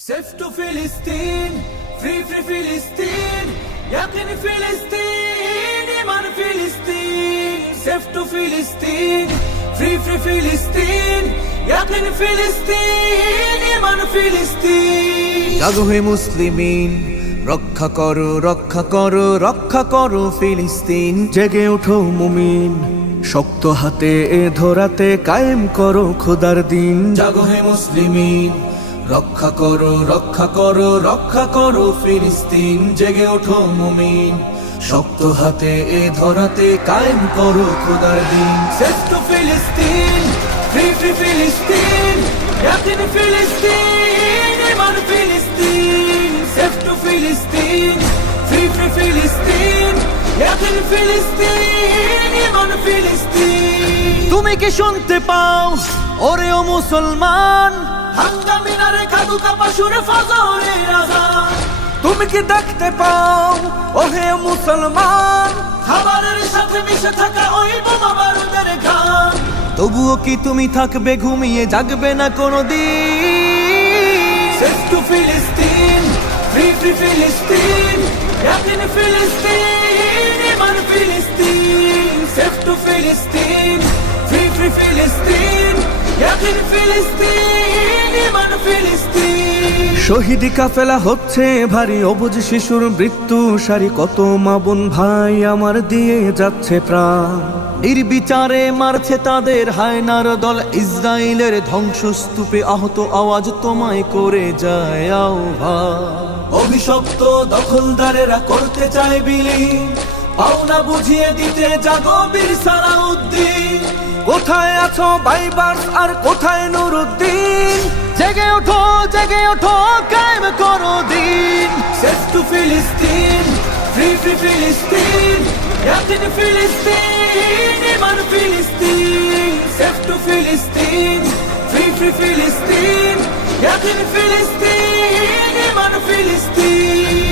Safe to Philistine, free Philistine, يقين فلسطين إيمان فلسطين. Safe to Philistine, free Philistine, يقين فلسطين إيمان فلسطين. জাগো হে মুসলিমিন, রক্ষা করো রক্ষা করো রক্ষা করো ফিলিস্তিন। জেগে ওঠো মুমিন, শক্ত হাতে এ ধরাতে কায়েম করো খোদার দিন। জাগো হে মুসলিমিন, রক্ষা করো রক্ষা করো রক্ষা করো ফিলিস্তিন। জেগে ওঠো মুমিন, শক্ত হাতে এ ধরাতে কায়েম করো খোদার দিন। Safe to Philistine, free Philistine, يقين فلسطين إيمان فلسطين. Safe to Philistine, free Philistine, يقين فلسطين إيمان فلسطين. তুমি কি শুনতে পাও ওরে ও মুসলমান? হাঙ্গামী নারে কাদু কাপা সুরে ফজরের আযান। তুমি কি দেখতে পাও ও হে মুসলমান? খাবারের সাথে মিশে থাকা ওই বোমা বারুদের ঘাম। তবুও কি তুমি থাকবে ঘুমিয়ে, জাগবে না কোনোদিন? Safe to Philistine, free Philistine, يقين فلسطين إيمان فلسطين. Safe to Philistine, free Philistine, يقين فلسطين إيمان فلسطين. শহীদি কাফেলা হচ্ছে ভারী, অবুঝ শিশুর মৃত্যু সারি, কত মা বোন ভাই আমার দিয়ে যাচ্ছে প্রাণ। নির্বিচারে মারছে তাদের হায়নার দল, ইসরায়েলের ধ্বংসস্তূপে আহত আওয়াজ তোমায় করে যায় আহ্বান। অভিশপ্ত দখলদারেরা করতে চায় বিলীন, পাওনা বুঝিয়ে দিতে জাগো বীর সালাউদ্দিন। কোথায় আছো বাইবার্স আর কোথায় নুরুদ্দিন? জেগে ওঠো কায়েম করো দিন। Safe to Philistine, free Philistine, يقين فلسطين إيمان فلسطين. Safe to Philistine, free Philistine, يقين فلسطين إيمان فلسطين.